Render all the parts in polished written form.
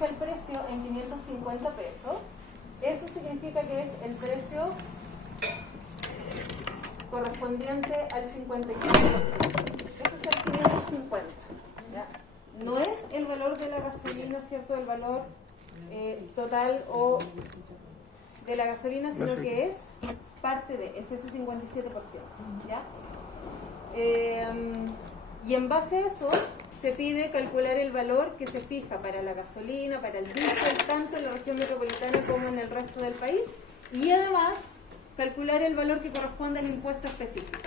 fija el precio en 550 pesos, eso significa que es el precio correspondiente al 51%. Eso es el 550. ¿Ya? No es el valor de la gasolina, ¿cierto? El valor total o de la gasolina, sino que es parte de, es ese 57%. ¿Ya? Y en base a eso se pide calcular el valor que se fija para la gasolina, para el diésel, tanto en la región metropolitana como en el resto del país, y además calcular el valor que corresponde al impuesto específico.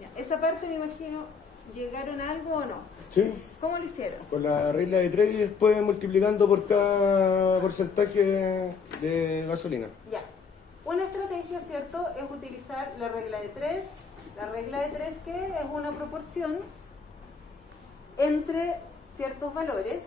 Ya, esa parte me imagino, ¿llegaron a algo o no? Sí. ¿Cómo lo hicieron? Con la regla de 3 y después multiplicando por cada porcentaje de gasolina. Ya. Una estrategia, ¿cierto?, es utilizar la regla de 3. La regla de 3 que es una proporción entre ciertos valores,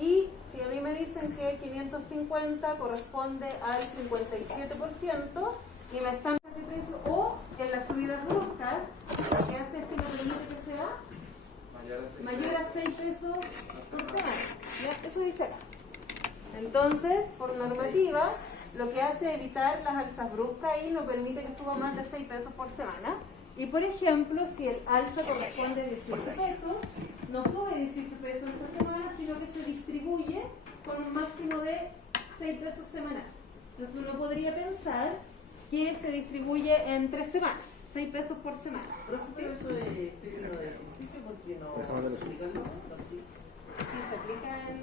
y si a mí me dicen que 550 corresponde al 57% y me están de precio, o en las subidas bruscas, que hace que me permite que sea mayor a 6 pesos por semana. ¿Ya? Eso dice acá. Entonces, por normativa, lo que hace es evitar las alzas bruscas y no permite que suba más de 6 pesos por semana. Y por ejemplo, si el alza corresponde a 18 pesos, no sube 18 pesos esta semana, sino que se distribuye con un máximo de 6 pesos semanales. Entonces uno podría pensar que se distribuye en 3 semanas, 6 pesos por semana. Pero eso es término de ejercicio, porque no aplicarlo así. Sí, se aplica en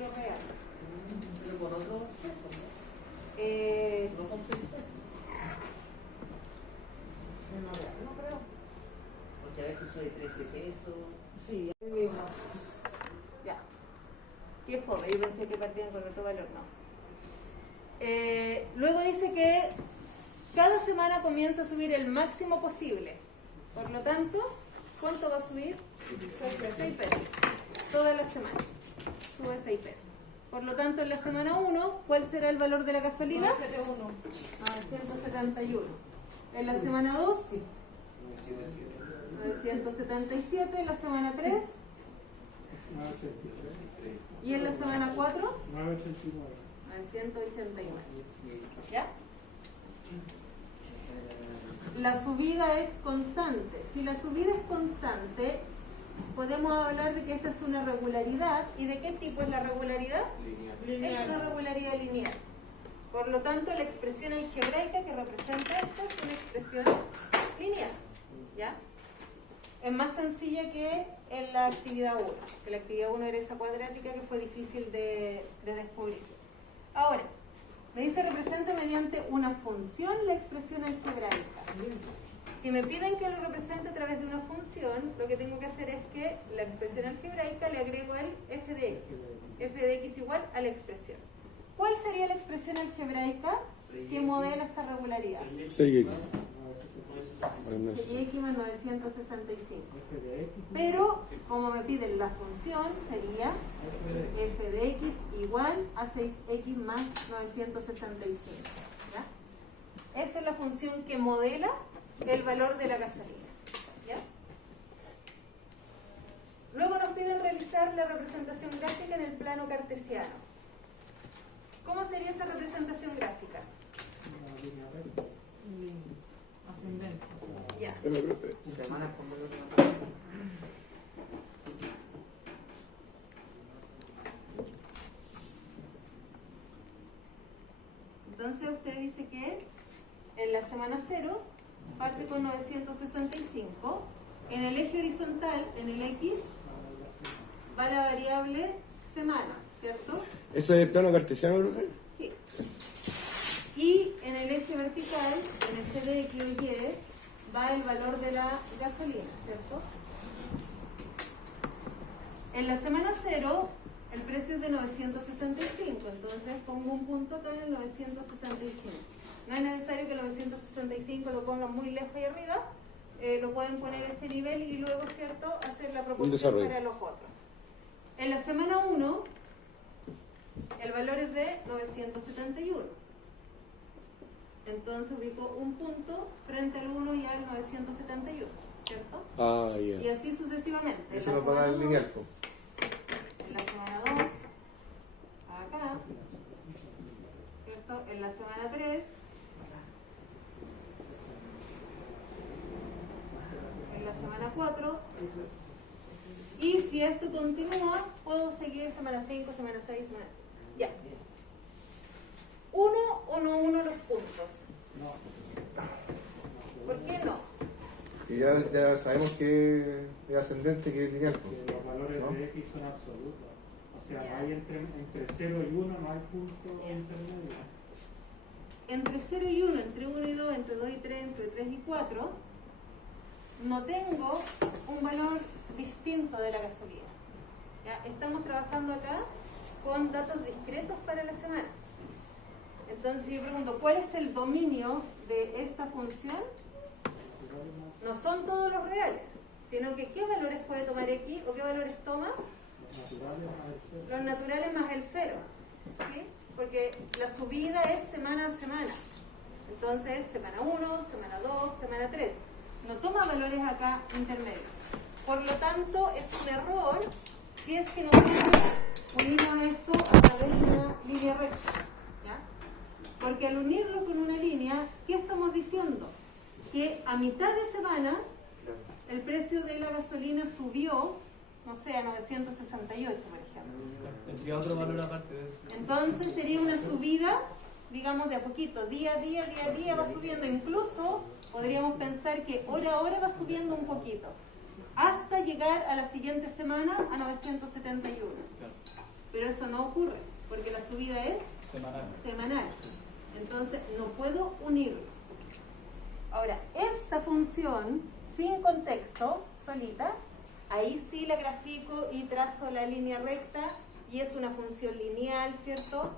lo real. Pero con otros pesos, ¿no? No con 6 pesos. No creo. Porque a veces soy 13 pesos. Sí, ahí mismo. Ya. Qué fome, yo pensé que partían con otro valor, no. Luego dice que cada semana comienza a subir el máximo posible. Por lo tanto, ¿cuánto va a subir? 6 pesos. Todas las semanas. Sube 6 pesos. Por lo tanto, en la semana 1, ¿cuál será el valor de la gasolina? 971. En la semana 2, 977. En la semana 3, y en la semana 4, 989. ¿Ya? La subida es constante. Si la subida es constante, podemos hablar de que esta es una regularidad. ¿Y de qué tipo es la regularidad? Lineal. Es una regularidad lineal. Por lo tanto, la expresión algebraica que representa esto es una expresión lineal. ¿Ya? Es más sencilla que en la actividad 1, que la actividad 1 era esa cuadrática que fue difícil de descubrir. Ahora, me dice representa mediante una función la expresión algebraica. Si me piden que lo represente a través de una función, lo que tengo que hacer es que la expresión algebraica le agrego el f de x. F de x igual a la expresión. ¿Cuál sería la expresión algebraica que modela esta regularidad? 6x. 6x más 965. Pero, como me piden la función, sería f de x igual a 6x más 965. ¿Ya? Esa es la función que modela el valor de la gasolina. ¿Ya? Luego nos piden realizar la representación gráfica en el plano cartesiano. ¿Cómo sería esa representación gráfica? Ascendente. Ya. Semanas con valor. Entonces usted dice que en la semana 0 parte con 965. En el eje horizontal, en el X, va la variable semana, ¿cierto? ¿Eso es el plano cartesiano, profe? Sí. Y en el eje vertical, en el G de X o Y, va el valor de la gasolina, ¿cierto? En la semana 0, el precio es de 965, entonces pongo un punto acá en el 965. No es necesario que el 965 lo pongan muy lejos ahí arriba, lo pueden poner a este nivel y luego, ¿cierto?, hacer la proporción para los otros. En la semana 1, el valor es de 971. Entonces ubico un punto frente al 1 y al 971, ¿cierto? Ah, ya. Y así sucesivamente. Eso nos va a dar el lineal. En la semana Y si esto continúa, puedo seguir semana 5, semana 6, semana 7. Ya. 1 o no 1 los puntos. ¿Por qué no? Y ya sabemos que es ascendente, que es lineal. Porque los valores ¿no? de X son absolutos. O sea, Ya. no hay entre 0 y 1 no hay punto intermedio. Entre 0 y 1, entre 1 y 2, entre 2 y 3, entre 3 y 4, no tengo un valor distinto de la gasolina. ¿Ya? Estamos trabajando acá con datos discretos para la semana. Entonces yo pregunto, ¿cuál es el dominio de esta función? No son todos los reales, sino que ¿qué valores puede tomar X o qué valores toma? Los naturales más el 0. ¿Sí? Porque la subida es semana a semana. Entonces, semana 1, semana 2, semana 3. No toma valores acá intermedios. Por lo tanto, es un error si es que nosotros unimos esto a través de una línea recta. ¿Ya? Porque al unirlo con una línea, ¿qué estamos diciendo? Que a mitad de semana el precio de la gasolina subió, no sé, a 968, por ejemplo. Tendría otro valor aparte de eso. Entonces sería una subida, digamos, de a poquito, día a día va subiendo. Incluso podríamos pensar que hora a hora va subiendo un poquito, hasta llegar a la siguiente semana a 971. Pero eso no ocurre, porque la subida es semanal. Entonces no puedo unirlo. Ahora, esta función, sin contexto, solita, ahí sí la grafico y trazo la línea recta, y es una función lineal, ¿cierto?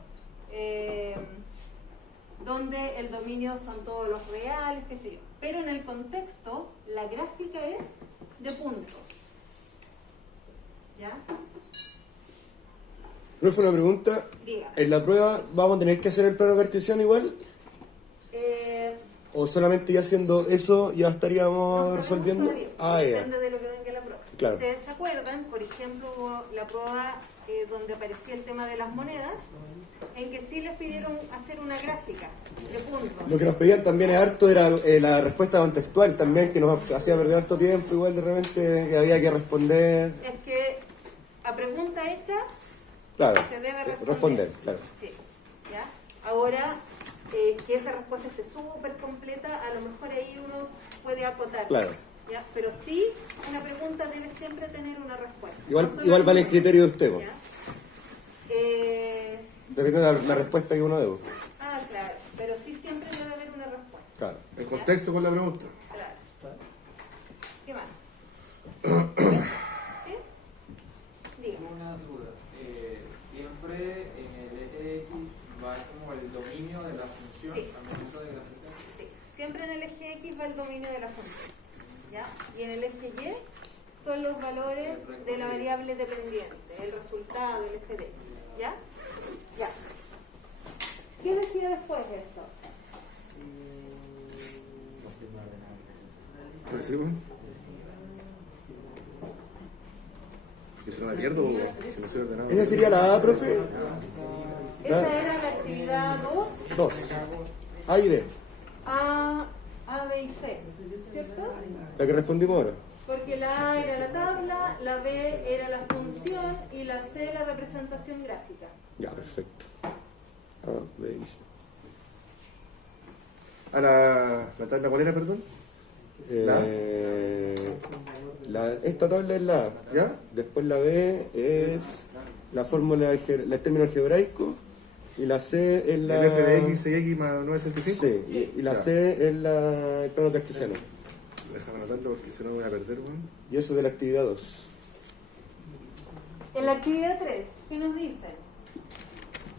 Donde el dominio son todos los reales, qué sé yo. Pero en el contexto, la gráfica es de puntos. ¿Ya? Profe, una pregunta. Dígame. ¿En la prueba vamos a tener que hacer el plano cartesiano igual? ¿O solamente ya haciendo eso ya estaríamos No resolviendo? todavía, Ah, ya. depende de lo que venga la prueba. Claro. ¿Ustedes se acuerdan? Por ejemplo, hubo la prueba donde aparecía el tema de las monedas, en que sí les pidieron hacer una gráfica de puntos. Lo que nos pedían también es harto era la respuesta contextual también, que nos hacía perder harto tiempo, igual de repente que había que responder. Es que a pregunta hecha Claro, se debe responder, claro. Sí, ¿ya? Ahora, que esa respuesta esté súper completa, a lo mejor ahí uno puede acotar. Claro. ¿Ya? Pero sí, una pregunta debe siempre tener una respuesta. Igual, No solo igual vale el una. criterio de usted, po. ¿Ya? Depende de la respuesta que uno dé. Claro, pero sí siempre debe haber una respuesta. Claro, el contexto con la pregunta. Claro. ¿Qué más? ¿Sí? Diga. Tengo una duda. Siempre en el eje de X va como el dominio de la función Sí. al momento de graficar. Sí. Siempre en el eje X va el dominio de la función. ¿Ya? Y en el eje Y son los valores de la variable dependiente, el resultado, el eje de X. ¿Ya? Ya. ¿Qué decía después de esto? ¿Que se no me pierdo o que no soy ordenado? ¿Esa sería la A, profe? Esa era la actividad 2. 2. A y B. A, B y C. ¿Cierto? La que respondimos ahora. Porque la A era la tabla, la B era la función y la C la representación gráfica. Ya, perfecto. A, B y C. ¿A la tabla cuál era, perdón? Esta tabla es la A. ¿Ya? Después la B es la fórmula, el término algebraico. Y la C es la... El f de x, 6x más 965. Sí, y la C es el plano cartesiano. Déjame anotarlo porque si no me voy a perder, weón. Y eso de la actividad 2. En la actividad 3, ¿qué nos dicen?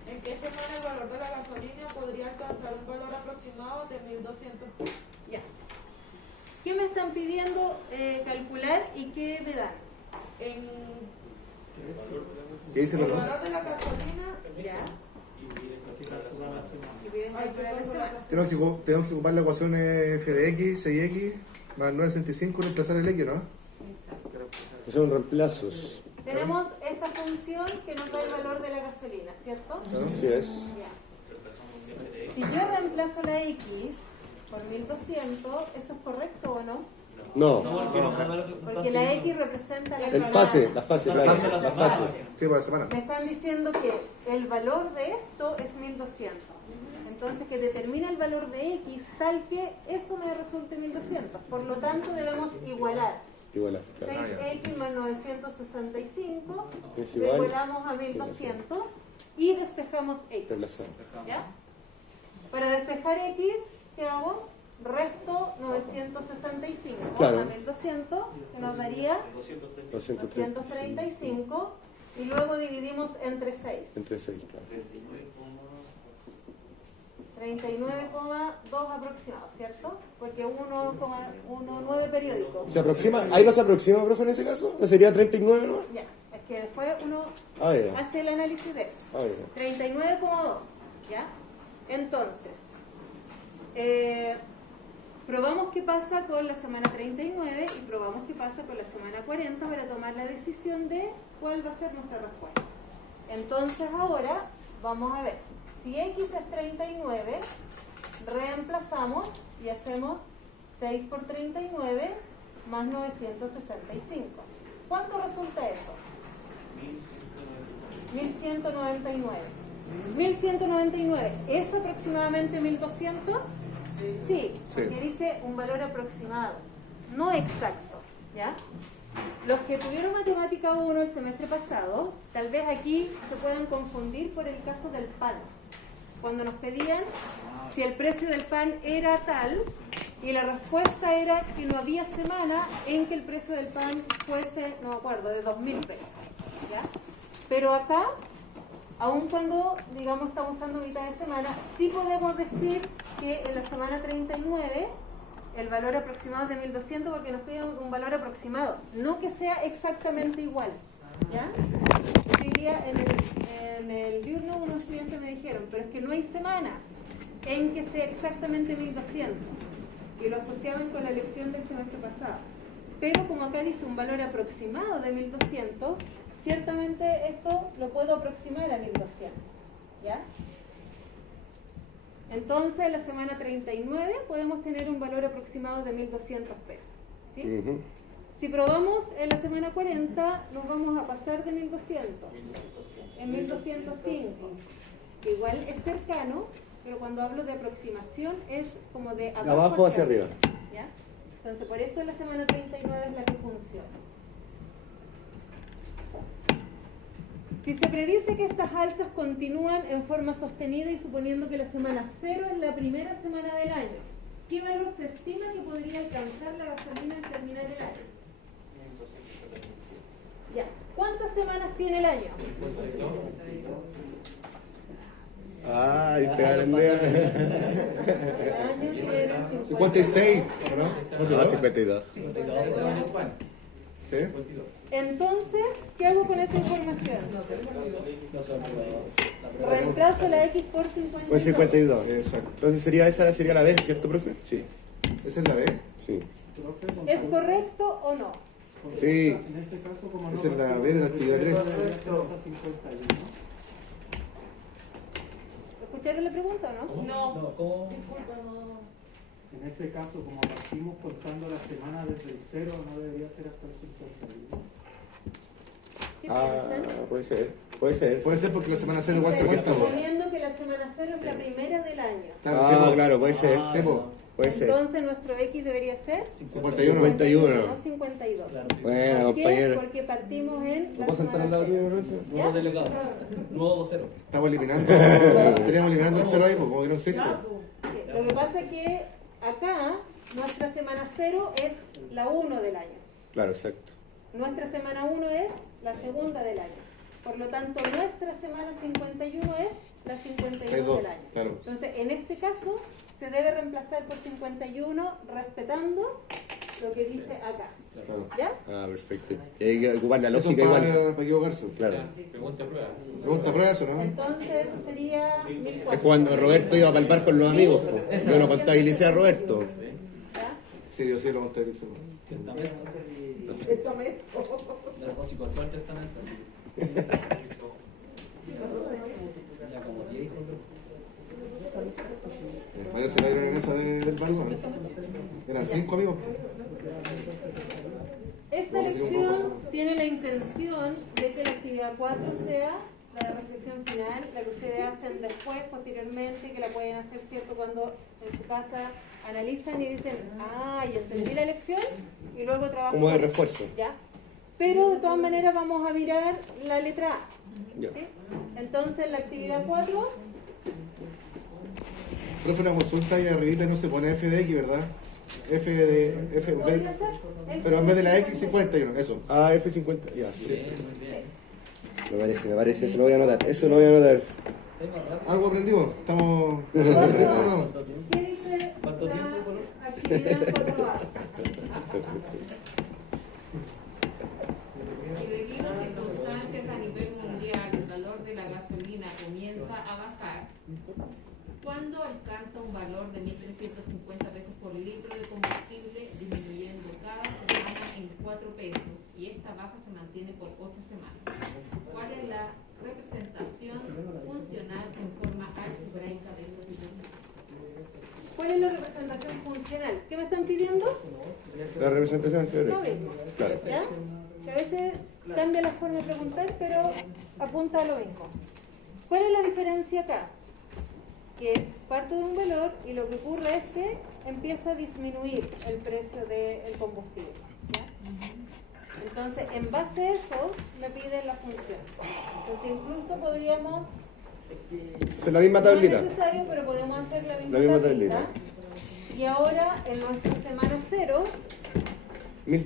¿En qué semana el valor de la gasolina podría alcanzar un valor aproximado de 1.200 pesos? Ya. ¿Qué me están pidiendo calcular y qué me dan? ¿Qué dice, El perdón? valor de la gasolina, Ya. Tenemos que ocupar la ecuación f de x, 6x más 965 y reemplazar el x, ¿no? Son reemplazos. Tenemos esta función que nos da el valor de la gasolina, ¿cierto? Así es. Ya. Si yo reemplazo la X por 1200, ¿eso es correcto o no? No, Porque la X representa la la semana. fase, La claro, fase. la fase. Sí, por la semana. Me están diciendo que el valor de esto es 1200. Entonces que determina el valor de X tal que eso me resulte 1200. Por lo tanto debemos igualar. Igual, claro. 6X más 965 Es lo igual. igualamos a 1200 y despejamos X. Reemplazar. ¿Ya? Para despejar X, ¿qué hago? Resto 965 Claro. a 1200, que nos daría 230. 235, y luego dividimos entre 6. Entre 6, claro. 39,2 aproximado, ¿cierto? Porque 1,19 periódico. ¿Se aproxima? ¿Ahí no se aproxima, profe, en ese caso? ¿No sería 39, no? Ya, es que después uno Ah, ya. hace el análisis de eso. Ah, ya. 39,2, ¿ya? Entonces, probamos qué pasa con la semana 39 y probamos qué pasa con la semana 40 para tomar la decisión de cuál va a ser nuestra respuesta. Entonces ahora vamos a ver, si X es 39, reemplazamos y hacemos 6 por 39 más 965. ¿Cuánto resulta eso? 1199. 1199, ¿es aproximadamente 1200? Sí, porque dice un valor aproximado, no exacto, ¿ya? Los que tuvieron matemática 1 el semestre pasado, tal vez aquí se puedan confundir por el caso del pan. Cuando nos pedían si el precio del pan era tal, y la respuesta era que no había semana en que el precio del pan fuese, no me acuerdo, de 2.000 pesos, ¿ya? Pero acá, aun cuando, digamos, estamos usando mitad de semana, sí podemos decir que en la semana 39 el valor aproximado es de 1200 porque nos piden un valor aproximado, no que sea exactamente igual, ¿ya? Hoy día en el diurno unos estudiantes me dijeron, pero es que no hay semana en que sea exactamente 1200, y lo asociaban con la lección del semestre pasado. Pero como acá dice un valor aproximado de 1200, ciertamente esto lo puedo aproximar a 1200, ¿ya? Entonces, en la semana 39 podemos tener un valor aproximado de 1200 pesos, ¿sí? Si probamos en la semana 40, nos vamos a pasar de 1200 en 1205, que igual es cercano, pero cuando hablo de aproximación es como de abajo hacia arriba. ¿Ya? Entonces, por eso la semana 39 es la que funciona. Si se predice que estas alzas continúan en forma sostenida y suponiendo que la semana 0 es la primera semana del año, ¿qué valor se estima que podría alcanzar la gasolina al terminar el año? Ya. ¿Cuántas semanas tiene el año? Ay, te grande. El año tiene 56, ¿no? Ah, 52. ¿Sí? Entonces, ¿qué hago con esa información? Reemplazo la X por 52. Pues 52. Exacto. Entonces esa sería la B, ¿cierto, profe? Sí. ¿Esa es la B? Sí. ¿Es correcto o no? Sí. En ese caso, como no Esa es la B de la actividad 3. ¿Escucharon la pregunta o no? No, ¿cómo? disculpa, no. En ese caso, como partimos contando la semana desde el 0, no debería ser hasta el 51. ¿Qué Ah, piensan? puede ser. Puede ser. Puede ser porque la semana 0 igual se cuenta, po. Suponiendo que la semana 0 es la primera del año. Ah, claro, puede ser. Sí, po. Puede ser. Entonces nuestro X debería ser 51. 51. no 52. Bueno, ¿Por qué? compañero. Porque partimos en la ¿Puedo sentar al lado semana tuyo, 0. Lorenzo? ¿Ya? delegado. Nuevo vocero. Estamos eliminando. Estaríamos eliminando el 0 ahí, po, como que no existe. Sí, lo que pasa es que acá nuestra semana 0 es la 1 del año. Claro, exacto. Nuestra semana 1 es la segunda del año. Por lo tanto, nuestra semana 51 es la 52 del año. Claro. Entonces, en este caso, se debe reemplazar por 51 respetando lo que dice acá. Claro. ¿Ya? Ah, perfecto. Y hay que ocupar la Eso lógica igual. para equivocarse. Claro. Pregunta prueba. Pregunta prueba eso, ¿no? Entonces, eso sería Es 1400. cuando Roberto iba a palpar con los amigos. Po. Yo lo contabilicé a Roberto. ¿Ya? Sí, yo sí lo contabilizo. Los dos psicosual testamento, así. Ya como 10 hijos. Varios se cayeron en esa del balón. Eran 5 amigos. la 4 sea la de reflexión final, la que ustedes hacen después, posteriormente, que la pueden hacer, ¿cierto? Cuando en su casa analizan y dicen, ah, ya entendí la lección, y luego trabajan. Como de refuerzo. ¿Ya? Pero de todas maneras vamos a mirar la letra A. Ya. ¿Sí? Entonces, la actividad 4, Profe, una consulta y arribita no se pone f de x, ¿verdad? F de... F, podría ser. pero en vez de la x, 51, eso. Ah, F50, ya. Sí. Bien, muy bien. Me parece, eso lo voy a anotar. Eso lo voy a anotar. Tema rápido. ¿Algo aprendimos? ¿Estamos...? ¿No? ¿Cuánto tiempo? ¿Qué dice ¿Cuánto tiempo, Color? la actividad 4A? Si debido a circunstancias a nivel mundial el valor de la gasolina comienza a bajar, cuando alcanza un valor de 1.350 pesos por litro de combustible, disminuyendo cada semana en 4 pesos, y esta baja se mantiene por 8 semanas. ¿Cuál es la representación funcional en forma algebraica de esta situación? ¿Cuál es la representación funcional? ¿Qué me están pidiendo? La representación Lo teórica. mismo. Claro. ¿Ya? Que a veces cambia la forma de preguntar, pero apunta a lo mismo. ¿Cuál es la diferencia acá? Que parto de un valor y lo que ocurre es que empieza a disminuir el precio del combustible. ¿Ya? Entonces, en base a eso, me piden la función. Entonces, incluso podríamos... Es la misma tablita. No es necesario, pero podemos hacer la misma, La misma tablita. tablita. Y ahora, en nuestra semana 0,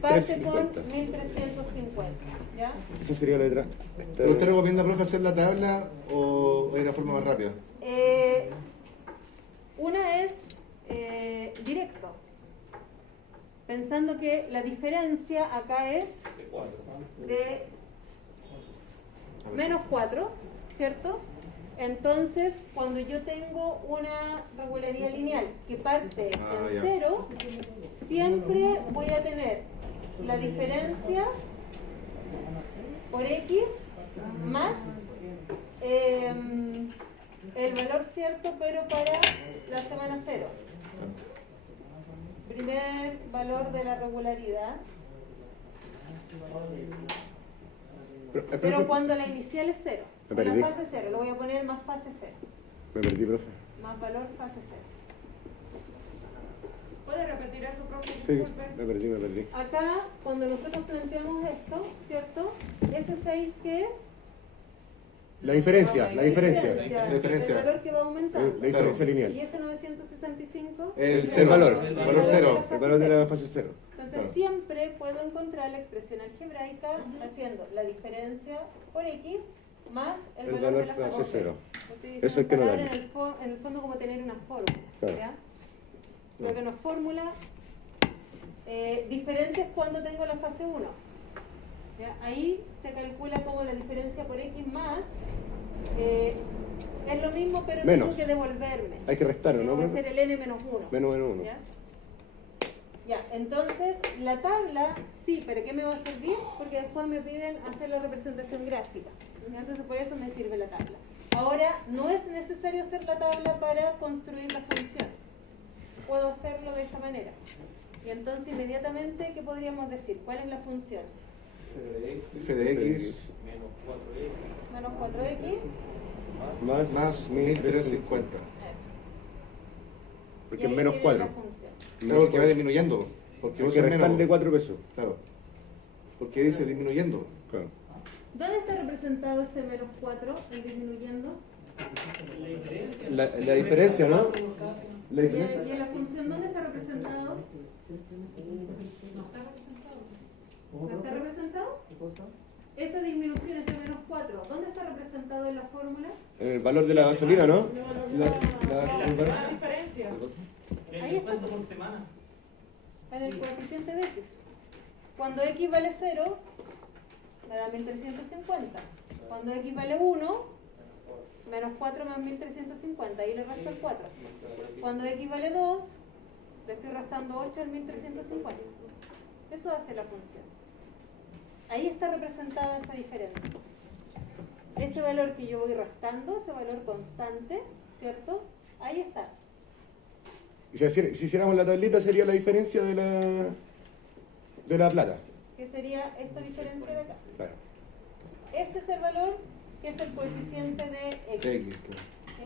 parte con 1350. 1350. ¿Ya? Esa sería la letra. ¿Usted recomienda, profe, hacer la tabla o hay una forma más rápida? Una es directo, pensando que la diferencia acá es de menos 4, ¿cierto? Entonces, cuando yo tengo una regularidad lineal que parte Ah, en ya. 0, siempre voy a tener la diferencia por x más el valor cierto, pero para la semana 0. Primer valor de la regularidad. Pero cuando la inicial es 0. Me En perdí. la fase 0, lo voy a poner más fase 0. Me perdí, profe. Más valor fase 0. ¿Puede repetir eso, profe? Sí, Disculpe. me perdí. Acá, cuando nosotros planteamos esto, ¿cierto? Ese 6, ¿qué es? La diferencia. La diferencia. El valor que va aumentando. La diferencia Y lineal. ese 965. El El valor. El valor cero. El valor de la fase 0. Entonces Claro. siempre puedo encontrar la expresión algebraica haciendo la diferencia por x más el valor de la fase 0. Eso hay que notarlo. En el fondo como tener una fórmula. Claro. ¿Ya? Creo que no es fórmula. Diferencia es cuando tengo la fase 1. ¿Ya? Ahí se calcula como la diferencia por x más. Es lo mismo, pero Menos. tengo que devolverme. Hay que restarlo, Tengo ¿no, que profe? hacer el n menos 1. Menos 1. ¿Ya? Ya, entonces la tabla, sí, pero ¿qué me va a servir? Porque después me piden hacer la representación gráfica. ¿Ya? Entonces por eso me sirve la tabla. Ahora, no es necesario hacer la tabla para construir la función. Puedo hacerlo de esta manera. Y entonces inmediatamente, ¿qué podríamos decir? ¿Cuál es la función? F de x Menos 4x. más 1350. Eso. Porque Y ahí es menos tienen 4. la función. Claro, porque va disminuyendo. Porque Hay usa que menos. restarle 4 pesos. Claro. Porque dice disminuyendo. Claro. ¿Dónde está representado ese menos 4, el disminuyendo? La diferencia, ¿no? La ¿Y diferencia. en la función dónde está representado? No está representado. ¿No está representado? Esa disminución, ese menos 4, ¿dónde está representado en la fórmula? El valor de la gasolina, ¿no? La diferencia. Ahí está. por semana. En el coeficiente de x. Cuando x vale 0, me da 1350. Cuando x vale 1, menos 4 más 1350. Ahí le resto el 4. Cuando x vale 2, le estoy restando 8 al 1350. Eso hace la función. Ahí está representada esa diferencia. Ese valor que yo voy restando, ese valor constante, ¿cierto? Ahí está. Y si hiciéramos la tablita sería la diferencia de la plata. Que sería esta diferencia de acá. Claro. ese es el valor que es el coeficiente de X. X, claro. ¿Sí?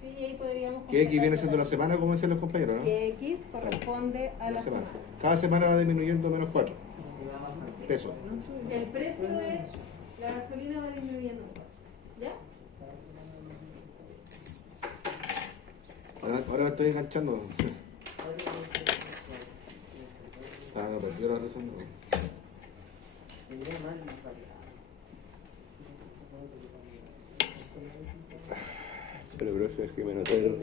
Sí, y ahí podríamos Que X viene siendo la semana, como decían los compañeros, ¿no? que X corresponde a la semana. Cada semana va disminuyendo menos 4 pesos. El precio de la gasolina va disminuyendo. ¿Ya? Ahora me estoy enganchando. Ah, no, perdió la razón. Solo profe, Jimeno Otero.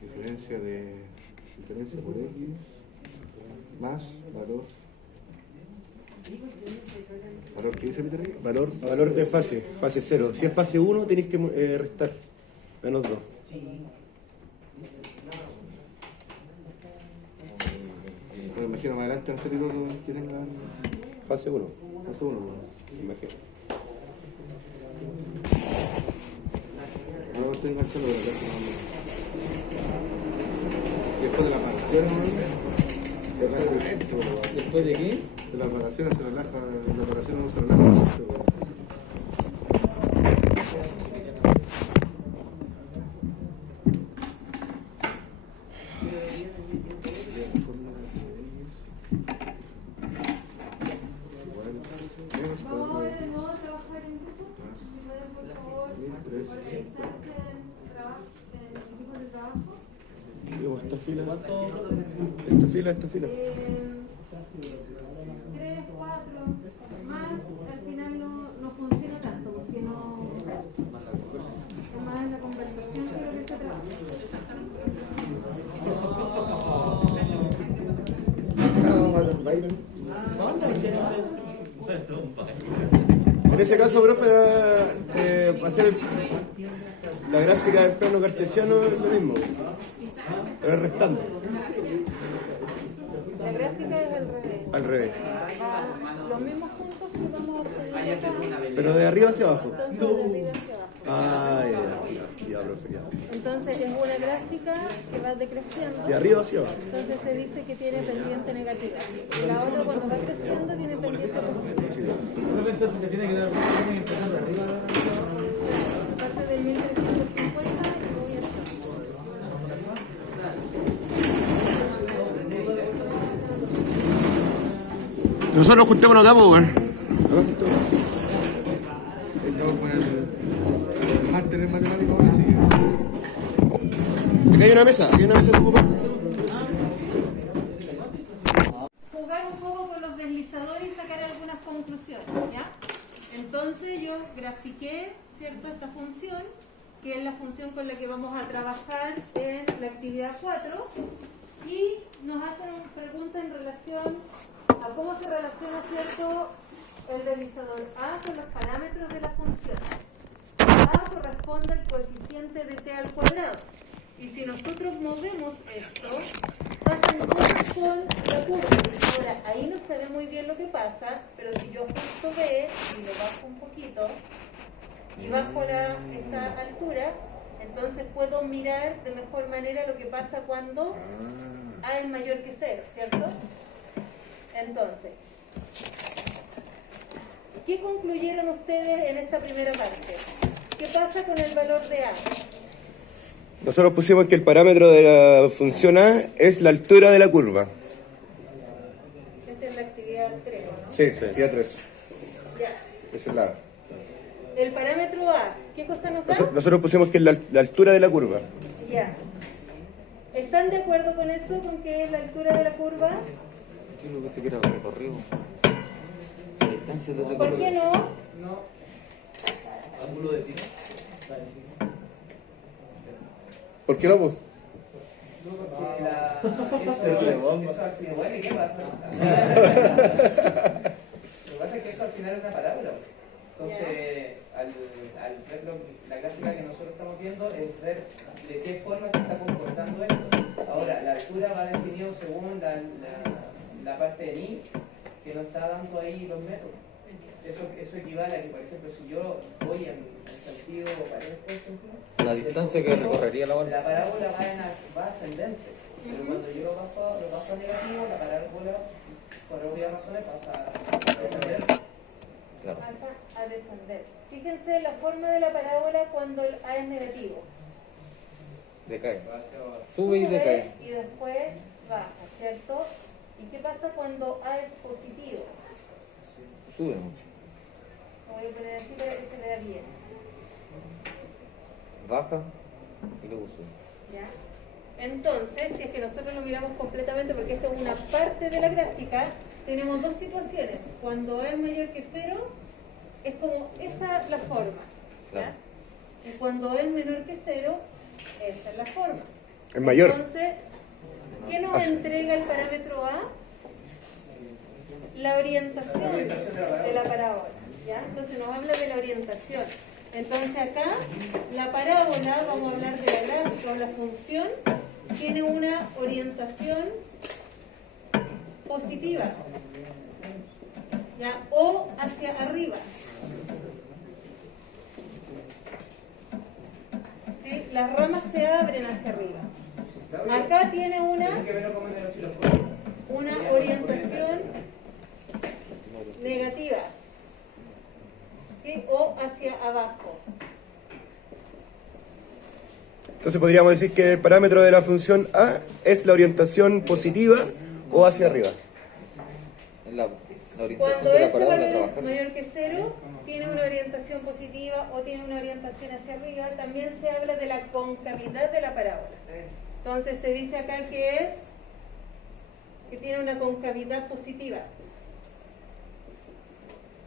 Diferencia por X más valor. ¿Valor qué dice Peter ahí? Valor de fase 0. Si es fase 1, tenéis que restar menos 2. Pero imagino más adelante van a salir otros que tengan Fase 1. fase 1. Imagino. Ahora me estoy enganchando de la clase. Y después de las vacaciones, se relaja esto. ¿Después de qué? De las vacaciones se relaja, en las vacaciones no se relaja esto. Vamos a ver de nuevo trabajar en grupos. Si pueden, por favor, organizarse en equipos de trabajo. Esta fila. Esta fila. 3, 4, más al final no funciona tanto porque no es más la conversación que lo que se trabaja. En ese caso, profe, hacer la gráfica del plano cartesiano es lo mismo, pero es restando. La gráfica es Al revés. los mismos puntos que vamos a obtener acá, Pero de arriba hacia abajo. entonces de arriba hacia abajo. Ah, ya, profe, ya. Entonces es una gráfica que va decreciendo. De arriba hacia abajo. Entonces se dice que tiene pendiente negativa. Y la otra cuando va creciendo tiene pendiente positiva. Entonces se tiene que dar tiene que empezar de arriba. Parte del 1350 y voy a Nosotros juntémonos acá, pues, weón. Estamos con el máster en matemáticas ahora, sí. Acá hay una mesa, se ocupa. jugar un poco con los deslizadores y sacar algunas conclusiones, ¿ya? Entonces yo grafiqué, ¿cierto?, esta función, que es la función con la que vamos a trabajar en la actividad 4, y nos hacen una pregunta en relación a cómo se relaciona, ¿cierto?, el deslizador A con los parámetros de la función. A corresponde al coeficiente de t al cuadrado. Y si nosotros movemos esto, pasan cosas con la curva. Ahora, ahí no se ve muy bien lo que pasa, pero si yo ajusto B y lo bajo un poquito, y bajo esta altura, entonces puedo mirar de mejor manera lo que pasa cuando A es mayor que 0, ¿cierto? Entonces, ¿qué concluyeron ustedes en esta primera parte? ¿Qué pasa con el valor de A? Nosotros pusimos que el parámetro de la función A es la altura de la curva. Esta es la actividad 3, ¿no? Sí, actividad 3. Ya. Esa es la A. El parámetro A, ¿qué cosa nos da? Nosotros pusimos que es la altura de la curva. Ya. ¿Están de acuerdo con eso, con que es la altura de la curva? Yo creo que se quiera recorrido. La distancia de ¿Por qué no? ángulo de tiro. ¿Por qué no, pues? ¿Qué pasa? Lo que pasa es que eso al final es una parábola. Entonces, al ver la gráfica que nosotros estamos viendo es ver de qué forma se está comportando esto. Ahora, la altura va definido según la parte de mí, que nos está dando ahí los metros. Eso equivale a que, por ejemplo, si yo voy en sentido parejo, por ejemplo, La distancia que recorrería la bola. la parábola va ascendente, pero cuando yo lo paso a negativo, la parábola, por obvias razones, pasa a descendente. Claro. Pasa a descender. Fíjense la forma de la parábola cuando el A es negativo. Decae. Sube y decae. Y después baja, ¿cierto? ¿Y qué pasa cuando A es positivo? Sube mucho. Lo voy a poner así para que se vea bien. Baja y luego sube. ¿Ya? Entonces, si es que nosotros lo miramos completamente, porque esta es una parte de la gráfica, tenemos dos situaciones. Cuando A es mayor que 0, es como esa la forma. ¿Ya? Claro. Y cuando A es menor que 0, esa es la forma. Es mayor. Entonces, ¿qué nos entrega el parámetro A? La orientación de la parábola. ¿Ya? Entonces nos habla de la orientación. Entonces acá, la parábola, vamos a hablar de la gráfica o la función, tiene una orientación positiva, ¿ya? O hacia arriba. ¿Sí? Las ramas se abren hacia arriba. Acá tiene una orientación negativa, ¿sí? O hacia abajo. Entonces podríamos decir que el parámetro de la función A es la orientación positiva o hacia arriba. La orientación Cuando de la ese parábola a valor es trabajar. mayor que 0, tiene una orientación positiva o tiene una orientación hacia arriba. También se habla de la concavidad de la parábola. Entonces se dice acá que tiene una concavidad positiva.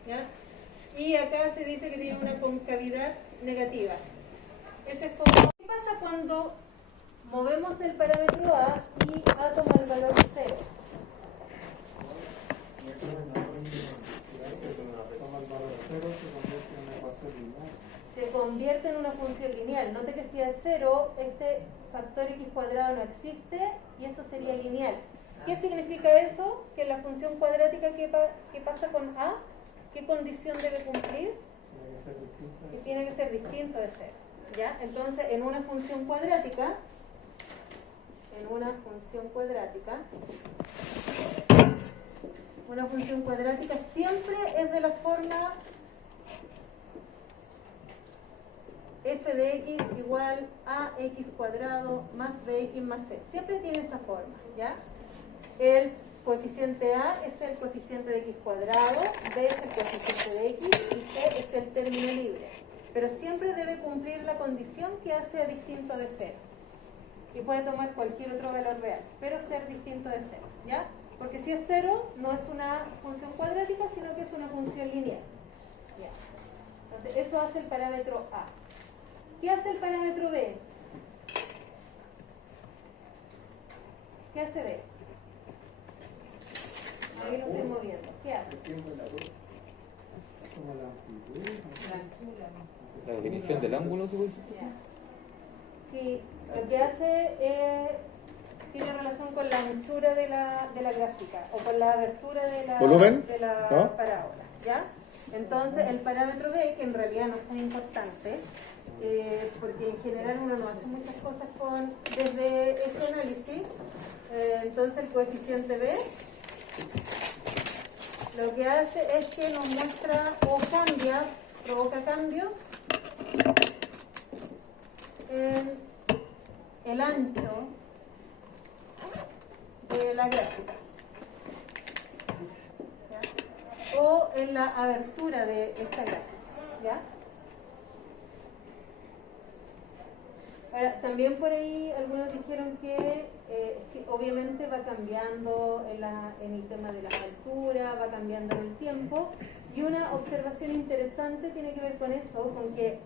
¿Ya? Y acá se dice que tiene una concavidad negativa. Ese es como, ¿qué pasa cuando movemos el parámetro A y A toma el valor de 0? Se convierte en una función lineal. Note que si es 0, este factor x cuadrado no existe y esto sería lineal. ¿Qué significa eso? Que la función cuadrática que pasa con A, ¿qué condición debe cumplir? Que tiene que ser distinto de 0. ¿Ya? Entonces, en una función cuadrática, una función cuadrática siempre es de la forma f de x igual a x cuadrado más bx más c. Siempre tiene esa forma, ¿ya? El coeficiente a es el coeficiente de x cuadrado, b es el coeficiente de x y c es el término libre. Pero siempre debe cumplir la condición que A sea distinto de 0. Y puede tomar cualquier otro valor real, pero ser distinto de 0, ¿ya? Porque si es 0, no es una función cuadrática, sino que es una función lineal. ¿Ya? Entonces, eso hace el parámetro A. ¿Qué hace el parámetro B? ¿Qué hace B? Ahí lo estoy moviendo. ¿Qué hace? La definición del ángulo, ¿se puede decir? Ya. Sí, lo que hace tiene relación con la anchura de la gráfica o con la abertura de la, ¿Volumen? de la ¿No? parábola, ¿ya? Entonces el parámetro B, que en realidad no es tan importante, porque en general uno no hace muchas cosas desde ese análisis, entonces el coeficiente B lo que hace es que nos muestra o provoca cambios en el ancho de la gráfica, ¿ya? O en la abertura de esta gráfica, ¿ya? Ahora, también por ahí algunos dijeron que sí, obviamente va cambiando en el tema de la altura, va cambiando en el tiempo, y una observación interesante tiene que ver con eso, con que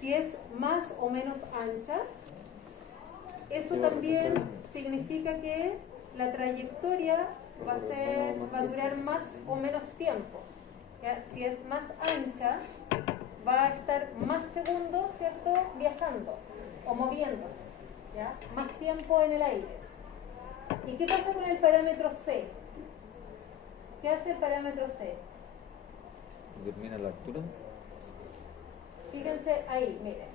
si es más o menos ancha, eso también significa que la trayectoria va a durar más o menos tiempo. ¿Ya? Si es más ancha, va a estar más segundos, ¿cierto?, viajando o moviéndose, ¿ya? Más tiempo en el aire. ¿Y qué pasa con el parámetro C? ¿Qué hace el parámetro C? Determina la altura. Fíjense ahí, miren.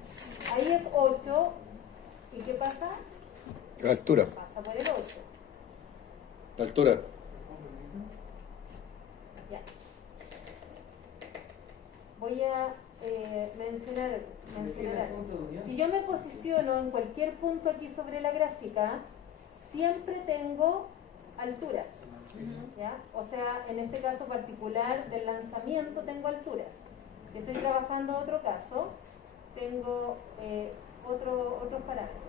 Ahí es 8. ¿Y qué pasa? La altura. Pasa por el 8. La altura. Ya. Voy a mencionar algo. Si yo me posiciono en cualquier punto aquí sobre la gráfica, siempre tengo alturas. ¿Ya? O sea, en este caso particular del lanzamiento tengo alturas. Si estoy trabajando otro caso, tengo otros parámetros.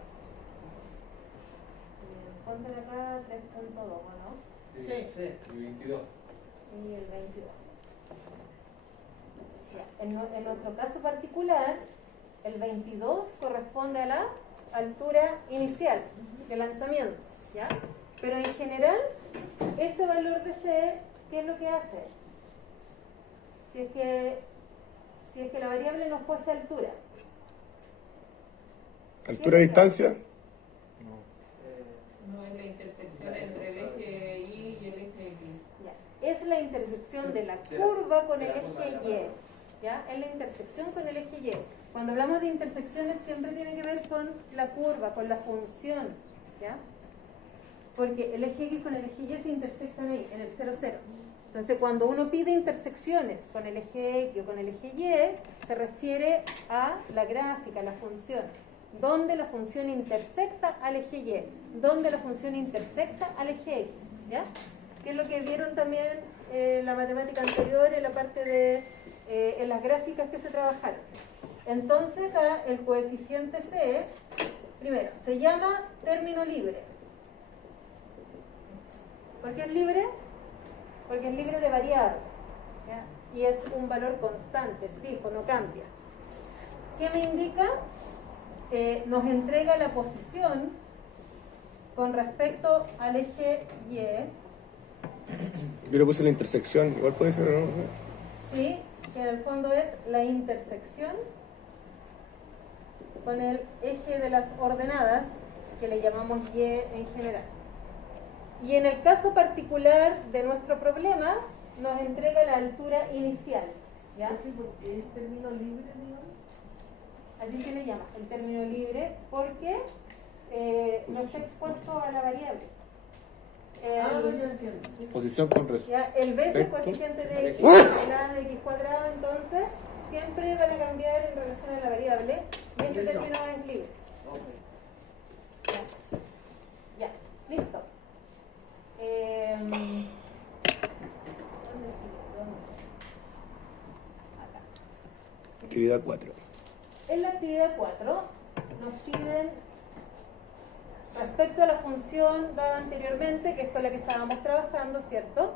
Ponten acá 3.2, ¿no? Sí. Y 22. Y el 22. Ya. En nuestro caso particular, el 22 corresponde a la altura inicial de lanzamiento, ¿ya? Pero en general, ese valor de C, ¿qué es lo que hace? Si es que la variable no fuese altura. Altura de distancia. No es la intersección entre el eje Y y el eje X. Ya. Es la intersección de la curva con el eje Y. ¿Ya? Es la intersección con el eje Y. Cuando hablamos de intersecciones siempre tiene que ver con la curva, con la función. ¿Ya? Porque el eje X con el eje Y se intersectan ahí, en el 0, 0. Entonces, cuando uno pide intersecciones con el eje X o con el eje Y, se refiere a la gráfica, la función. Donde la función intersecta al eje Y, donde la función intersecta al eje X. ¿Ya? Que es lo que vieron también en la matemática anterior, en la parte de en las gráficas que se trabajaron. Entonces, acá el coeficiente C, primero, se llama término libre. ¿Por qué es libre? Porque es libre de variable, ¿ya? Y es un valor constante, es fijo, no cambia. ¿Qué me indica? Nos entrega la posición con respecto al eje Y. Yo le puse la intersección, igual puede ser, ¿no? Sí, que en el fondo es la intersección con el eje de las ordenadas, que le llamamos Y en general. Y en el caso particular de nuestro problema, nos entrega la altura inicial. ¿Ya? ¿Es término libre, digamos? Así se le llama, el término libre, porque no está expuesto a la variable. Ya entiendo. Posición con Ya, el B es el respecto. coeficiente de X, ¡Ah! el A de X cuadrado, entonces siempre van a cambiar en relación a la variable, y este término es libre. Ya, listo. ¿Dónde sigue? Acá. Actividad 4. En la actividad 4 nos piden, respecto a la función dada anteriormente, que es con la que estábamos trabajando, ¿cierto?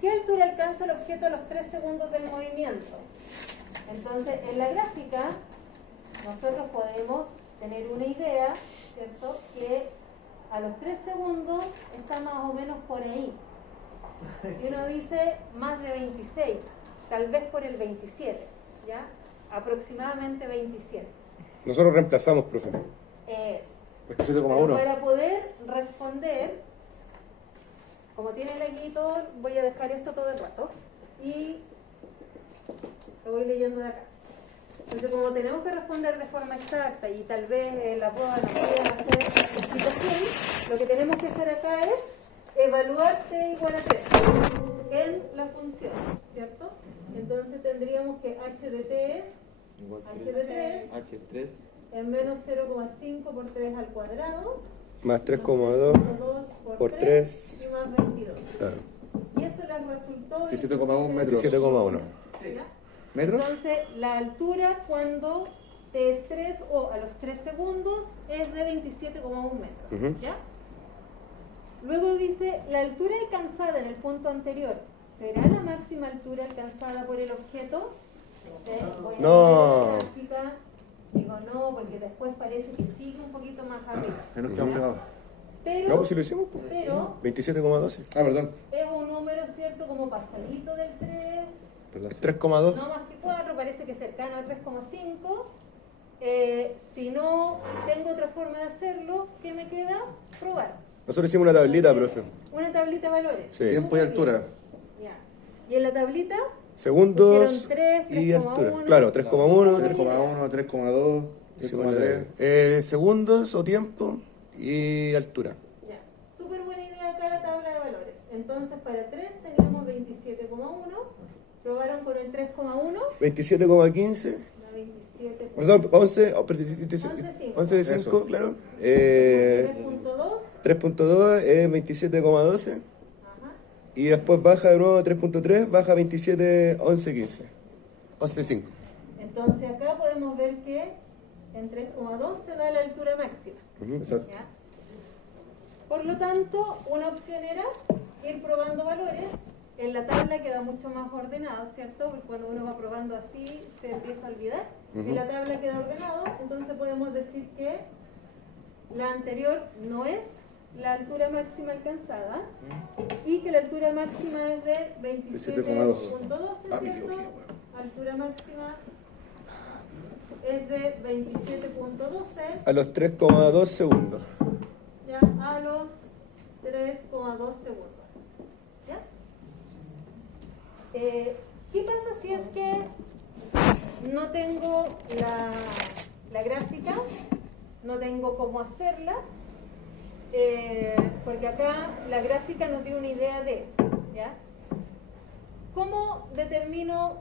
¿Qué altura alcanza el objeto a los 3 segundos del movimiento? Entonces, en la gráfica, nosotros podemos tener una idea, ¿cierto? Que a los 3 segundos está más o menos por ahí. Y uno dice más de 26, tal vez por el 27, ¿ya? Aproximadamente 27. Nosotros reemplazamos, profe. Eso. Es Pero 7,1. para poder responder, como tienen aquí todo, voy a dejar esto todo el rato y lo voy leyendo de acá. Entonces, como tenemos que responder de forma exacta y tal vez la prueba nos pueda hacer explicación, lo que tenemos que hacer acá es evaluar t igual a 3 en la función, ¿cierto? Entonces tendríamos que h de t es Igual h de 3 H3. en menos 0,5 por 3 al cuadrado, Más 3,2 por 3. y más 22. Claro. Y eso les resultó 17,1 metros. 17,1. ¿Ya? ¿Metros? Entonces, la altura cuando t es 3 o a los 3 segundos es de 27,1 metros. Ujú. ¿Ya? Luego dice, la altura alcanzada en el punto anterior, ¿será la máxima altura alcanzada por el objeto? Voy a No. poner la gráfica. Digo no, porque después parece que sigue un poquito más arriba. Ahí nos quedamos pegados. Pero, No, pues si lo hicimos, pues. pero 27,12. Ah, perdón. es un número, ¿cierto? Como pasadito del 3, Perdón. 3,2. no más que 4, parece que cercano a 3,5. Si no tengo otra forma de hacerlo, ¿qué me queda? Probar. Nosotros hicimos una tablita, profe. Una tablita de valores. Sí. Tiempo y altura. Ya. Y en la tablita Segundos Pusieron 3, y 3,1. altura. Claro, 3,1, 3,1, 3,2, 3,3. segundos o tiempo y altura. Ya. Súper buena idea acá la tabla de valores. Entonces, para 3 teníamos 27,1. Probaron con el 3,1. 27,15. La 27. Perdón, 11. 11 de 5, Eso. claro. 3,2. 3.2 es 27,12. Ajá. Y después baja de nuevo 3.3, baja 27, 11, 15. 11,5. Entonces, acá podemos ver que en 3,2 se da la altura máxima. Exacto. ¿Ya? Por lo tanto, una opción era ir probando valores. En la tabla queda mucho más ordenado, ¿cierto? Porque cuando uno va probando así se empieza a olvidar. En la tabla queda ordenado, entonces podemos decir que la anterior no es la altura máxima alcanzada y que la altura máxima es de 27,12, Ah, me ¿cierto? equivoqué, Altura máxima es de 27,12. A los 3,2 segundos. Ya, a los 3,2 segundos. ¿Ya? ¿Qué pasa si es que no tengo la gráfica? No tengo cómo hacerla. Porque acá la gráfica nos dio una idea de, ¿ya? ¿Cómo determino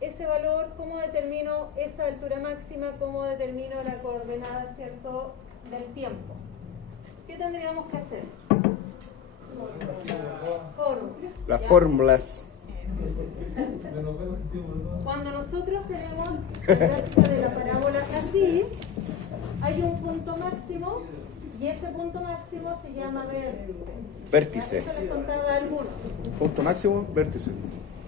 ese valor? ¿Cómo determino esa altura máxima? ¿Cómo determino la coordenada, ¿cierto?, del tiempo? ¿Qué tendríamos que hacer? Fórmula. Las ¿ya? fórmulas. Cuando nosotros tenemos la gráfica de la parábola así, hay un punto máximo y ese punto máximo se llama vértice. Vértice. Eso les contaba a algunos. Punto máximo, vértice.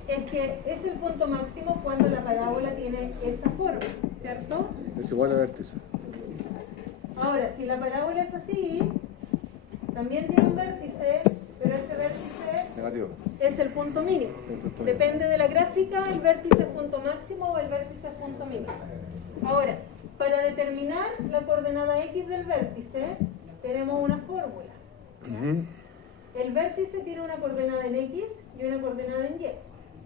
Es que es el punto máximo cuando la parábola tiene esa forma, ¿cierto? Es igual a vértice. Ahora, si la parábola es así, también tiene un vértice, pero ese vértice Negativo. es el punto mínimo. El punto mínimo. Depende de la gráfica, el vértice es punto máximo o el vértice es punto mínimo. Ahora, para determinar la coordenada X del vértice, tenemos una fórmula. El vértice tiene una coordenada en X y una coordenada en Y.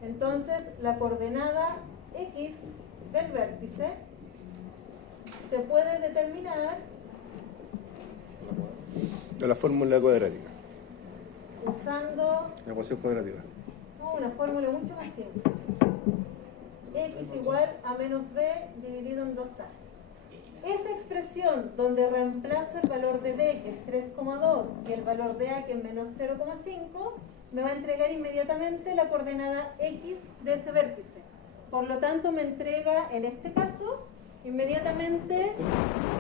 Entonces, la coordenada X del vértice se puede determinar De la fórmula cuadrática. usando La ecuación cuadrativa. una fórmula mucho más simple. X igual a menos B dividido en 2A. Esa expresión donde reemplazo el valor de B, que es 3,2, y el valor de A, que es menos 0,5, me va a entregar inmediatamente la coordenada X de ese vértice. Por lo tanto, me entrega, en este caso, inmediatamente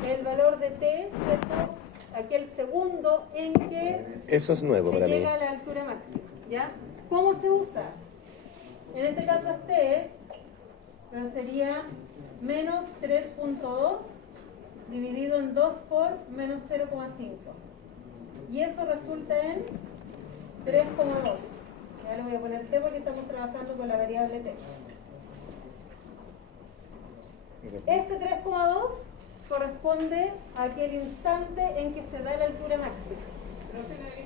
el valor de T, ¿cierto? Aquel segundo en que Eso es nuevo se para mí. llega a la altura máxima, ¿ya? ¿Cómo se usa? En este caso es T, pero sería menos 3,2 dividido en 2 por menos 0,5. Y eso resulta en 3,2. Ya le voy a poner T porque estamos trabajando con la variable T. Este 3,2 corresponde a aquel instante en que se da la altura máxima.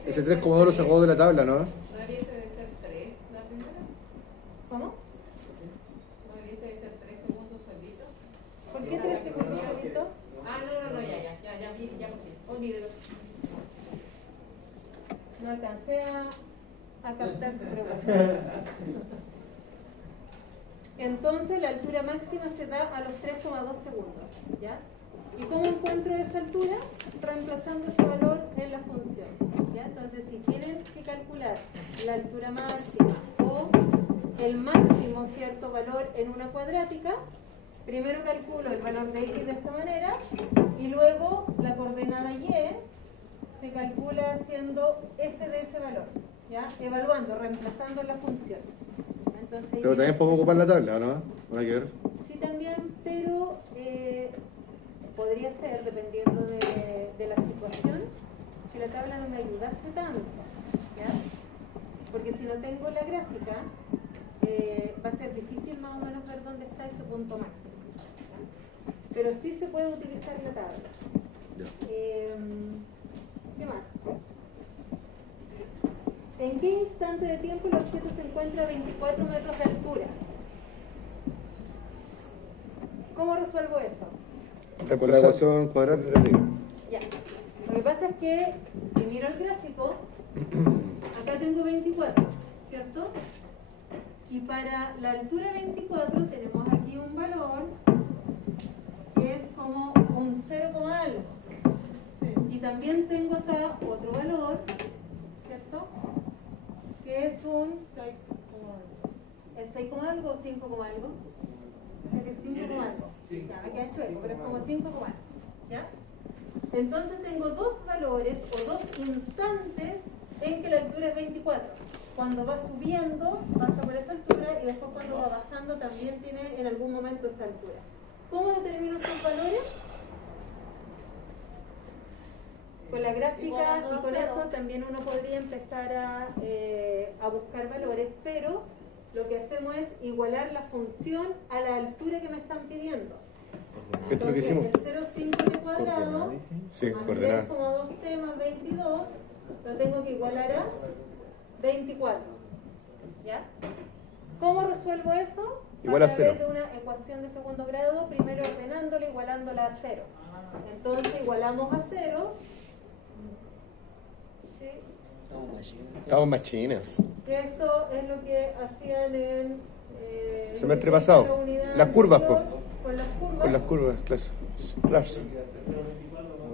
Ese 3,2 lo sacó de la tabla, ¿no? ¿No debiese de ser 3 la primera? ¿Cómo? ¿No debiese de ser 3 segundos solito? ¿Por qué 3 segundos solito? Ah, no, ya vi, olvídelo. No alcancé a captar su pregunta. Entonces la altura máxima se da a los 3,2 segundos, ¿ya? ¿Y cómo encuentro esa altura? Reemplazando ese valor en la función, ¿ya? Entonces, si tienen que calcular la altura máxima o el máximo, cierto valor en una cuadrática, primero calculo el valor de X de esta manera y luego la coordenada Y se calcula haciendo f de ese valor, ¿ya? Evaluando, reemplazando la función. Entonces, Pero también podemos ocupar la tabla, ¿no? No hay que ver. sí, también, pero podría ser, dependiendo de la situación, si la tabla no me ayudase tanto, ¿ya? Porque si no tengo la gráfica, va a ser difícil más o menos ver dónde está ese punto máximo, ¿ya? Pero sí se puede utilizar la tabla. ¿Qué más? ¿En qué instante de tiempo el objeto se encuentra a 24 metros de altura? ¿Cómo resuelvo eso? Con la ecuación cuadrada de arriba. Ya. Lo que pasa es que, si miro el gráfico, acá tengo 24, ¿cierto? Y para la altura 24 tenemos aquí un valor que es como un 0, algo. Y también tengo acá otro valor, ¿cierto? Que es un 6, algo o 5, algo. Aquí es 5, algo. Ya, aquí es chueco, pero es como 5, algo. ¿Ya? Entonces tengo dos valores o dos instantes en que la altura es 24. Cuando va subiendo, pasa por esa altura y después cuando va bajando también tiene en algún momento esa altura. ¿Cómo determino esos valores? Con la gráfica y con eso también uno podría empezar a buscar valores, pero lo que hacemos es igualar la función a la altura que me están pidiendo. ¿Esto es lo que hicimos? El 0,5 cuadrado, Sí, más coordenada. 3,2t más 22, lo tengo que igualar a 24. ¿Ya? ¿Cómo resuelvo eso? Igual a través 0. de una ecuación de segundo grado, primero ordenándola, igualándola a 0. Entonces igualamos a 0. ¿Sí? Estamos machinas. Que esto es lo que hacían en Semestre pasado. la unidad Las curvas, anterior, po. con las curvas. Con las curvas, claro.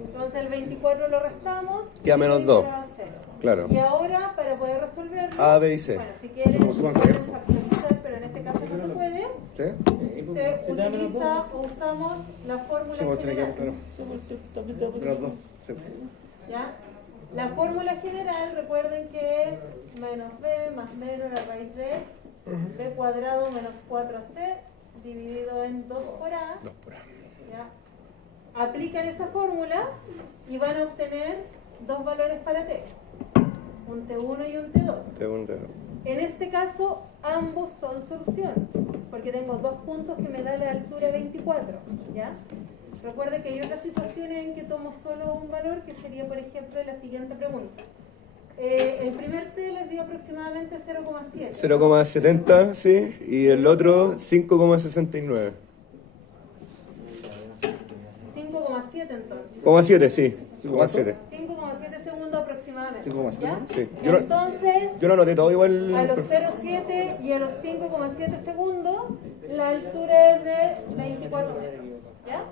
Entonces el 24 lo restamos. Queda y menos el 2. a 0. Claro. Y ahora, para poder resolverlo, A, B y C. bueno, si quieren, Como si fueran pueden factorizar, pero en este caso no se puede. ¿Sí? Se utiliza o usamos la fórmula Sí, vos tenés que general. apuntar. Menos 2. Sí. ¿Ya? La fórmula general, recuerden que es menos b más menos la raíz de b cuadrado menos 4ac dividido en 2 por a. 2 por A. ¿Ya? Aplican esa fórmula y van a obtener dos valores para t, un t1 y un t2. Segundo. En este caso, ambos son solución, porque tengo dos puntos que me da la altura 24, ¿ya? Recuerde que hay otras situaciones en que tomo solo un valor, que sería, por ejemplo, la siguiente pregunta. El primer t les dio aproximadamente 0,7. 0,70, sí, y el otro 5,69. 5,7 entonces. 0,7, sí. 0,7. 5,7 segundos aproximadamente. 5,7. ¿Ya? Sí. Entonces, Yo lo anoté todo igual. a los 0,7 y a los 5,7 segundos, la altura es de 24 metros. ¿Ya?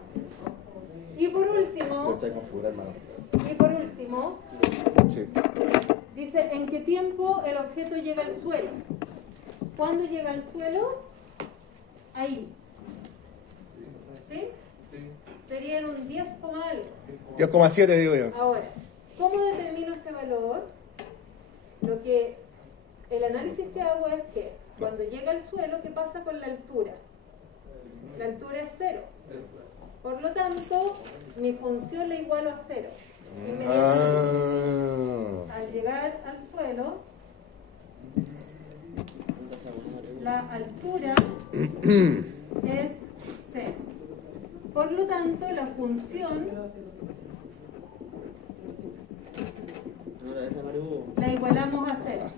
Y por último, Sí. dice, ¿en qué tiempo el objeto llega al suelo? ¿Cuándo llega al suelo? Ahí. ¿Sí? Sería en un 10, algo. 10,7 digo yo. Ahora, ¿cómo determino ese valor? Lo que el análisis que hago es que cuando llega al suelo, ¿qué pasa con la altura? La altura es 0. Por lo tanto, mi función la igualo a 0. Al llegar al suelo, la altura es 0. Por lo tanto, la función la igualamos a 0.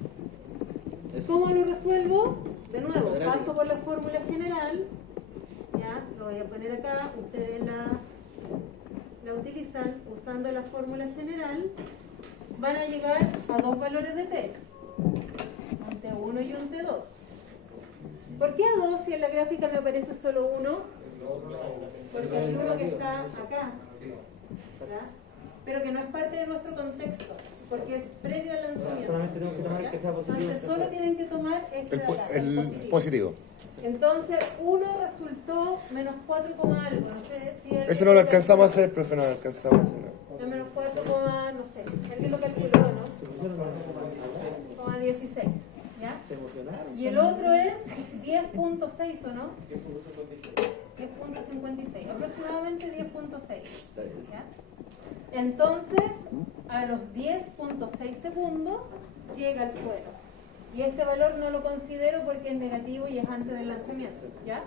¿Cómo lo resuelvo? De nuevo, paso por la fórmula general. Ya, lo voy a poner acá. Ustedes la utilizan usando la fórmula general. Van a llegar a dos valores de t. Un t1 y un t2. ¿Por qué a 2 si en la gráfica me aparece solo 1? Porque hay uno que está acá, ¿ya? Pero que no es parte de nuestro contexto, porque es previo al lanzamiento. Solamente tengo que tomar el que sea positivo. Entonces solo tienen que tomar este de acá, El positivo. Entonces 1 resultó menos 4, algo, no sé si... Eso no lo alcanzamos a hacer, profe, no lo alcanzamos a hacer. No, menos 4, no sé, alguien lo calculó, ¿no? Como 16, ¿ya? Y el otro es 10.6, ¿o no? 10.56, aproximadamente 10.6. ¿Ya? Entonces, a los 10.6 segundos llega al suelo. Y este valor no lo considero porque es negativo y es antes del lanzamiento. ¿Ya?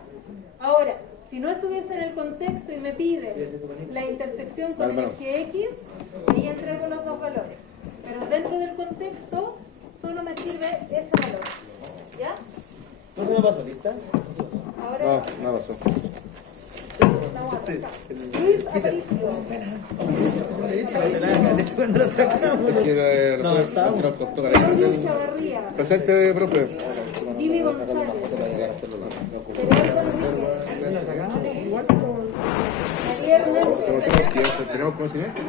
Ahora, si no estuviese en el contexto y me pide la intersección con el eje X, ahí entrego los dos valores. Pero dentro del contexto, solo me sirve ese valor. ¿Ya? ¿No se me pasó lista? Ahora, No pasó. Luis Aparicio. Claudio Chavarría. Presente, profe. Jimmy González. Gerardo Enrique. María Hernández. ¿Tenemos conocimiento?